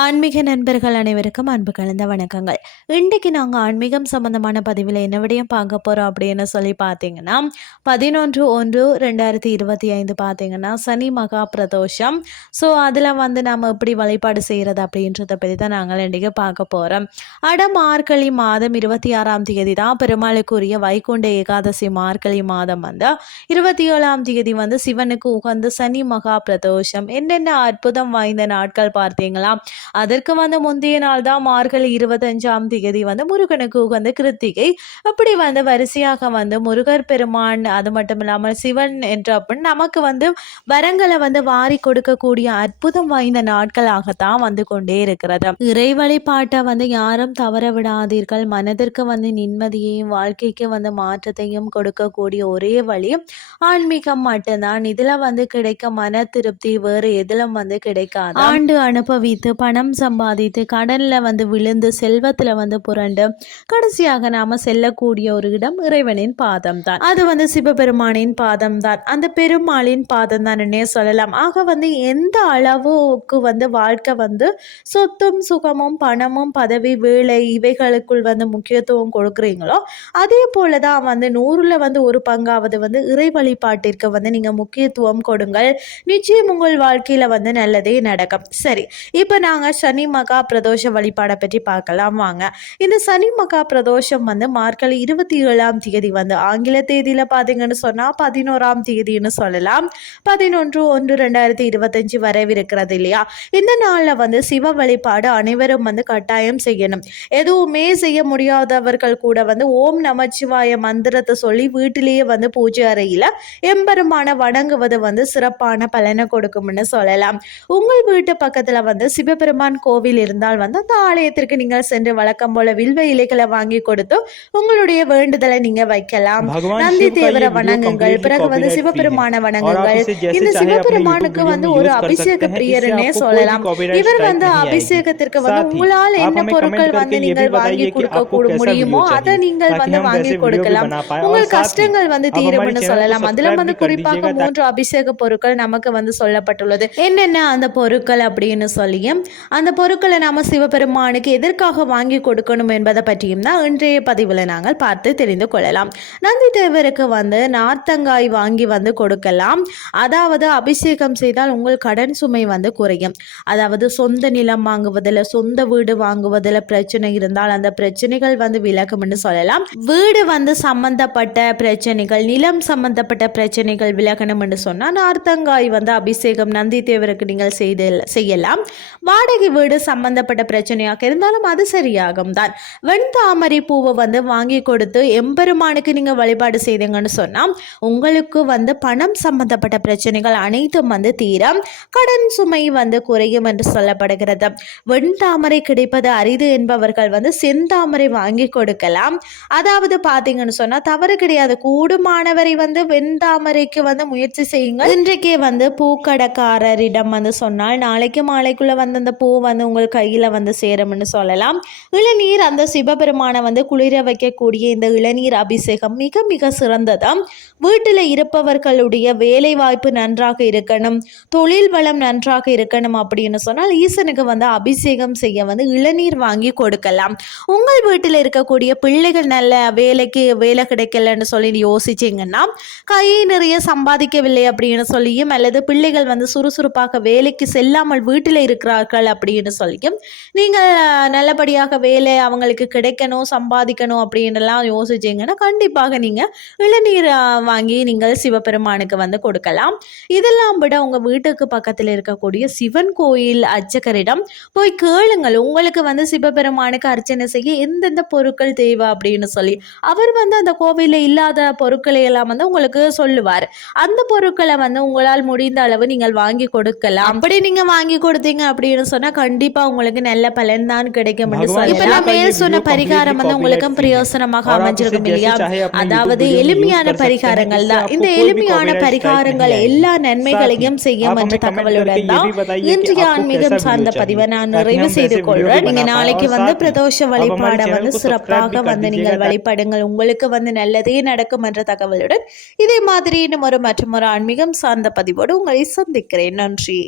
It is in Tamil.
ஆன்மீக நண்பர்கள் அனைவருக்கும் அன்பு கலந்த வணக்கங்கள். இன்றைக்கு நாங்கள் ஆன்மீகம் சம்பந்தமான பதிவில் என்ன விடையும் பார்க்க போகிறோம் அப்படின்னு சொல்லி பார்த்தீங்கன்னா பதினொன்று ஒன்று ரெண்டாயிரத்தி இருபத்தி ஐந்து பார்த்தீங்கன்னா சனி மகா பிரதோஷம். ஸோ அதில் வந்து நம்ம எப்படி வழிபாடு செய்கிறது அப்படின்றத பற்றி தான் நாங்கள் இன்றைக்கி பார்க்க போகிறோம் அட மார்கழி மாதம் இருபத்தி ஆறாம் தேதி தான் பெருமாளுக்குரிய வைகுண்ட ஏகாதசி மார்கழி மாதம் வந்து இருபத்தி ஏழாம் தேதி வந்து சிவனுக்கு உகந்த சனி மகா பிரதோஷம். என்னென்ன அற்புதம் வாய்ந்த நாட்கள் பார்த்தீங்களா? அதற்கு வந்து முந்தைய நாள் தான் மார்கழி இருபத்தஞ்சாம் தேதி வந்து முருகனுக்கு உகந்த கிருத்திகை. அப்படி வந்து வரிசையாக வந்து முருகர் பெருமான் அது மட்டும் இல்லாமல் சிவன் என்ற அப்படின்னு நமக்கு வந்து வரங்களை வந்து வாரி கொடுக்கக்கூடிய அற்புதம் வாய்ந்த நாட்களாகத்தான் வந்து கொண்டே இருக்கிறது. இறை வழிபாட்டை வந்து யாரும் தவற விடாதீர்கள். மனதிற்கு வந்து நிம்மதியையும் வாழ்க்கைக்கு வந்து மாற்றத்தையும் கொடுக்கக்கூடிய ஒரே வழி ஆன்மீகம் மட்டும்தான். இதுல வந்து கிடைக்க மன திருப்தி வேறு எதிலும் வந்து கிடைக்காது. ஆண்டு அனுபவித்து பணம் சம்பாதித்து கடனில் வந்து விழுந்து செல்வத்தில் வந்து புரண்டு கடைசியாக நாம செல்லக்கூடிய ஒரு இடம் இறைவனின் பாதம் தான். அது வந்து சிவபெருமானின் பாதம் தான். அந்த பெருமாளின் பாதம் தானே சொல்லலாம். ஆக வந்து எந்த அளவுக்கு வந்து வாழ்க்கை வந்து சொத்தும் சுகமும் பணமும் பதவி வேலை இவைகளுக்குள் வந்து முக்கியத்துவம் கொடுக்குறீங்களோ அதே போல தான் வந்து நூறுல வந்து ஒரு பங்காவது வந்து இறை வழிபாட்டிற்கு வந்து நீங்க முக்கியத்துவம் கொடுங்கள். நிச்சயம் உங்கள் வாழ்க்கையில வந்து நல்லதே நடக்கும். சரி இப்போ நாங்கள் சனி மகா பிரதோஷ வழிபாடை பற்றி பார்க்கலாம் வாங்க. இந்த சனி மகா பிரதோஷம் வந்து மார்கழி இருபத்தி ஏழாம் தேதி வந்து ஆங்கில தேதியில் பார்த்தீங்கன்னு சொன்னால் பதினோராம் தேதின்னு சொல்லலாம். பதினொன்று ஒன்று ரெண்டாயிரத்தி இருபத்தஞ்சு வரவிருக்கிறது இல்லையா? இந்த நாளில் வந்து சிவ வழிபாடு அனைவரும் வந்து கட்டாயம் செய்யணும். எதுவுமே செய்ய முடியாதவர்கள் கூட வந்து ஓம் நமச்சிவாய மந்திரத்தை சொல்லி வீட்டிலேயே வந்து பூஜை அறையில் எம்பெருமான வணங்குவது வந்து சிறப்பான பலனை கொடுக்கும்னு சொல்லலாம். உங்கள் வீட்டு பக்கத்தில் வந்து சிவபெருமான் கோவில் இருந்தால் வந்து அந்த ஆலயத்திற்கு நீங்கள் சென்று வழக்கம் போல வில்வ இலைகளை வாங்கி கொடுத்து உங்களுடைய வேண்டுதலை நீங்க வைக்கலாம். நந்தி தேவரை வணங்குங்கள். பிறகு வந்து சிவபெருமான வணங்குங்கள். இந்த சிவபெருமானுக்கு வந்து ஒரு அபிஷேக பிரியர்னே சொல்லலாம். இவர் வந்து அபிஷேகத்திற்கு வந்து உங்களால் என்ன பொருட்கள் வந்து நீங்கள் வாங்கி கொடுக்க முடியுமோ அதை நீங்கள் வந்து வாங்கி கொடுக்கலாம். உங்கள் கஷ்டங்கள் வந்து தீரும்னு சொல்லலாம். அதுல வந்து குறிப்பாக மூன்று அபிஷேக பொருட்கள் நமக்கு வந்து சொல்லப்பட்டுள்ளது. என்னென்ன அந்த பொருட்கள் அப்படின்னு சொல்லியும் அந்த பொருட்களை நாம சிவபெருமானுக்கு எதற்காக வாங்கி கொடுக்கணும் என்பதை பற்றியும் தான் இன்றைய பதிவில் நாங்கள் பார்த்து தெரிந்து கொள்ளலாம். நந்தி தேவருக்கு வந்து நார்த்தங்காய் வாங்கி வந்து கொடுக்கலாம். அதாவது அபிஷேகம் செய்தால் உங்கள் கடன் சுமை வந்து குறையும். அதாவது சொந்த நிலம் வாங்குவதில் சொந்த வீடு வாங்குவதில் பிரச்சனை இருந்தால் அந்த பிரச்சனைகள் வந்து விலகும்னு சொல்லலாம். வீடு வந்து சம்பந்தப்பட்ட பிரச்சனைகள் நிலம் சம்பந்தப்பட்ட பிரச்சனைகள் விலகணும்னு சொன்னால் நார்த்தங்காய் வந்து அபிஷேகம் நந்தி தேவருக்கு நீங்கள் செய்து செய்யலாம். வாடகை வீடு சம்பந்தப்பட்ட பிரச்சனையாக இருந்தாலும் அது சரியாகும் தான் வெண்தாமரை பூவை வந்து வாங்கி கொடுத்து எம்பெருமானுக்கு நீங்கள் வழிபாடு செய்தீங்கன்னு சொன்னால் உங்களுக்கு வந்து பணம் சம்பந்தப்பட்ட பிரச்சனைகள் அனைத்தும் வந்து தீரம். கடன் சுமை வந்து குறையும் என்று சொல்லப்படுகிறது. வெண்தாமரை கிடைப்பது அரிது என்பவர்கள் வந்து செந்தாமரை வாங்கி கொடுக்கலாம். அதாவது பார்த்தீங்கன்னு சொன்னால் தவறு கிடையாது. கூடுமானவரை வந்து வெண்தாமரைக்கு வந்து முயற்சி செய்யுங்கள். இன்றைக்கே வந்து பூக்கடைக்காரரிடம் வந்து சொன்னால் நாளைக்கு மாலைக்குள்ள வந்து அந்த பூ வந்து உங்கள் கையில் வந்து சேரும்னு சொல்லலாம். இளநீர் அந்த சிவபெருமானை வந்து குளிர வைக்கக்கூடிய இந்த இளநீர் அபிஷேகம் மிக மிக சிறந்ததாம். வீட்டில் இருப்பவர்களுடைய வேலை வாய்ப்பு நன்றாக இருக்கணும். தொழில் வளம் நன்றாக இருக்கணும் அப்படின்னு சொன்னால் ஈசனுக்கு வந்து அபிஷேகம் செய்ய வந்து இளநீர் வாங்கி கொடுக்கலாம். உங்கள் வீட்டில் இருக்கக்கூடிய பிள்ளைகள் நல்ல வேலைக்கு வேலை கிடைக்கலன்னு சொல்லி யோசிச்சிங்கன்னா கை நிறைய சம்பாதிக்கவில்லை அப்படின்னு சொல்லியும் அல்லது பிள்ளைகள் வந்து சுறுசுறுப்பாக வேலைக்கு செல்லாமல் வீட்டில் இருக்கிறார்கள் அப்படின்னு சொல்லியும் நீங்கள் நல்லபடியாக வேலை அவங்களுக்கு கிடைக்கணும் சம்பாதிக்கணும் அப்படின்லாம் யோசிச்சீங்கன்னா கண்டிப்பாக நீங்கள் இளநீர் வாங்கி நீங்கள் சிவபெருமானுக்கு வந்து கொடுக்கலாம். இதெல்லாம் விட உங்கள் வீட்டுக்கு பக்கத்தில் இருக்கக்கூடிய சிவன் கோயில் அர்ச்சகரிடம் போய் கேளுங்கள். உங்களுக்கு வந்து சிவபெருமானுக்கு அர்ச்சனை செய்ய எந்தெந்த பொருட்கள் தேவை அப்படின்னு சொல்லி. அவர் வந்து அந்த கோவிலில் இல்லாத பொருட்களை எல்லாம் வந்து உங்களுக்கு சொல்லுவார். அந்த பொருட்களை வந்து உங்களால் முடிந்த அளவு நீங்கள் வாங்கி கொடுக்கலாம். அப்படி நீங்க வாங்கி கொடுத்தீங்க அப்படின்னு சொன்னா கண்டிப்பா உங்களுக்கு நல்ல பலன் தான் கிடைக்கும் என்று சொல்லலாம். இப்ப நான் மேல் சொன்ன பரிகாரம் வந்து உங்களுக்கு பிரயோசனமாக அமைஞ்சிருக்கும் இல்லையா? அதாவது எளிமையான பரிகாரங்கள் தான். இந்த எளிமையான பரிகாரங்கள் எல்லா நன்மைகளையும் செய்யும் என்ற தகவலுடன் தான் இன்றைய ஆன்மீகம் சார்ந்த பதிவை நான் நிறைவு செய்து கொள்றேன். நீங்க நாளைக்கு வந்து பிரதோஷ வழிபாடை வந்து சிறப்பாக வந்து நீங்கள் வழிபடுங்கள். உங்களுக்கு வந்து நல்லதே நடக்கும் என்ற தகவலுடன் இதே மாதிரி இன்னும் ஒரு மற்றும் ஒரு ஆன்மீகம் சார்ந்த பதிவோடு உங்களை சந்திக்கிறேன். நன்றி.